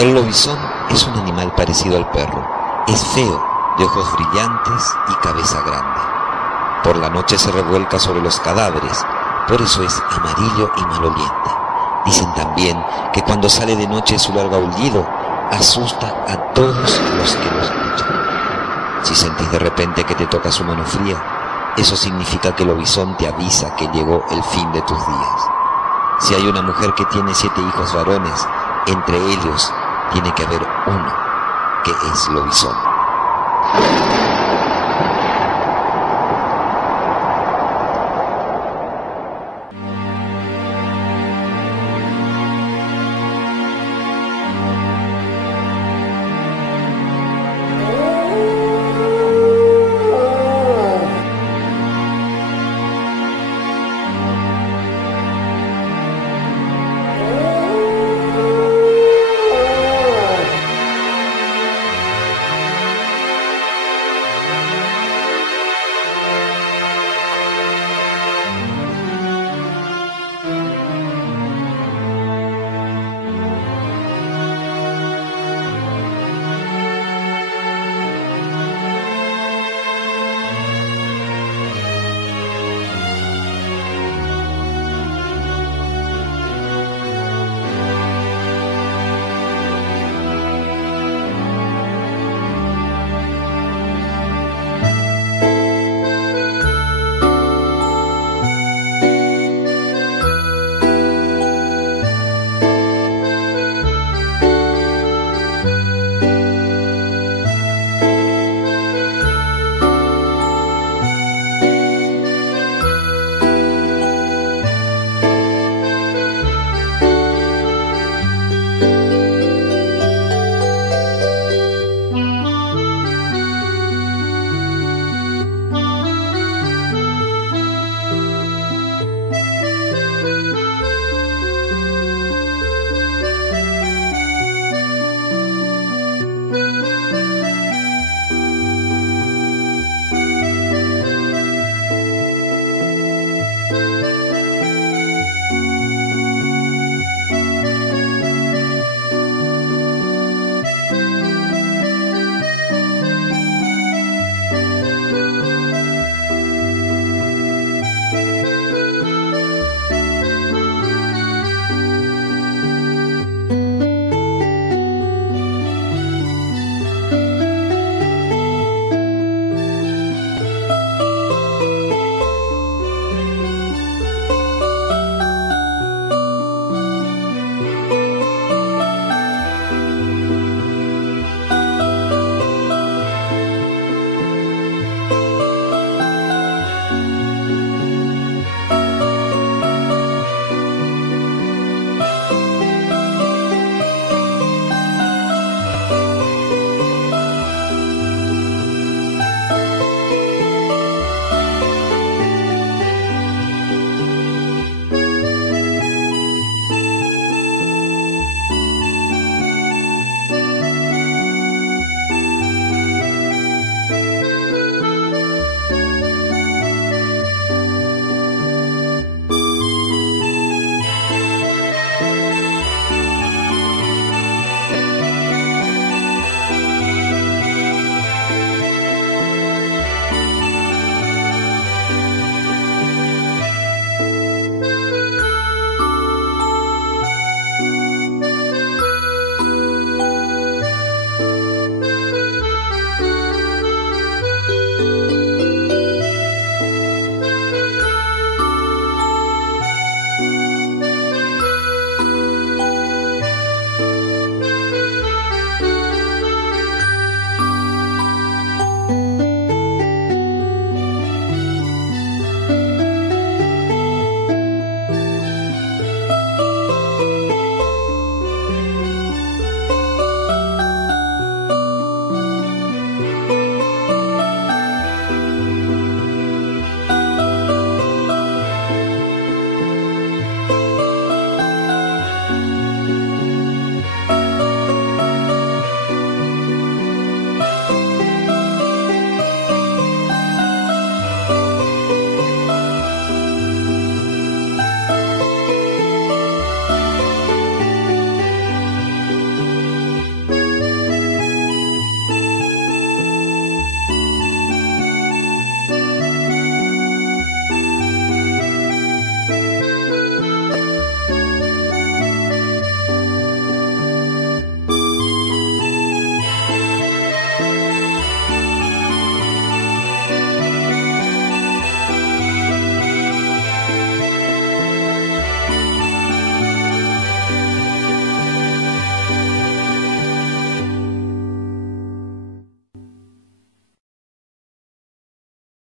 El lobizón es un animal parecido al perro. Es feo, de ojos brillantes y cabeza grande. Por la noche se revuelca sobre los cadáveres, por eso es amarillo y maloliente. Dicen también que cuando sale de noche su largo aullido asusta a todos los que lo escuchan. Si sentís de repente que te toca su mano fría, eso significa que el lobizón te avisa que llegó el fin de tus días. Si hay una mujer que tiene 7 hijos varones, entre ellos tiene que haber uno que es lobizón.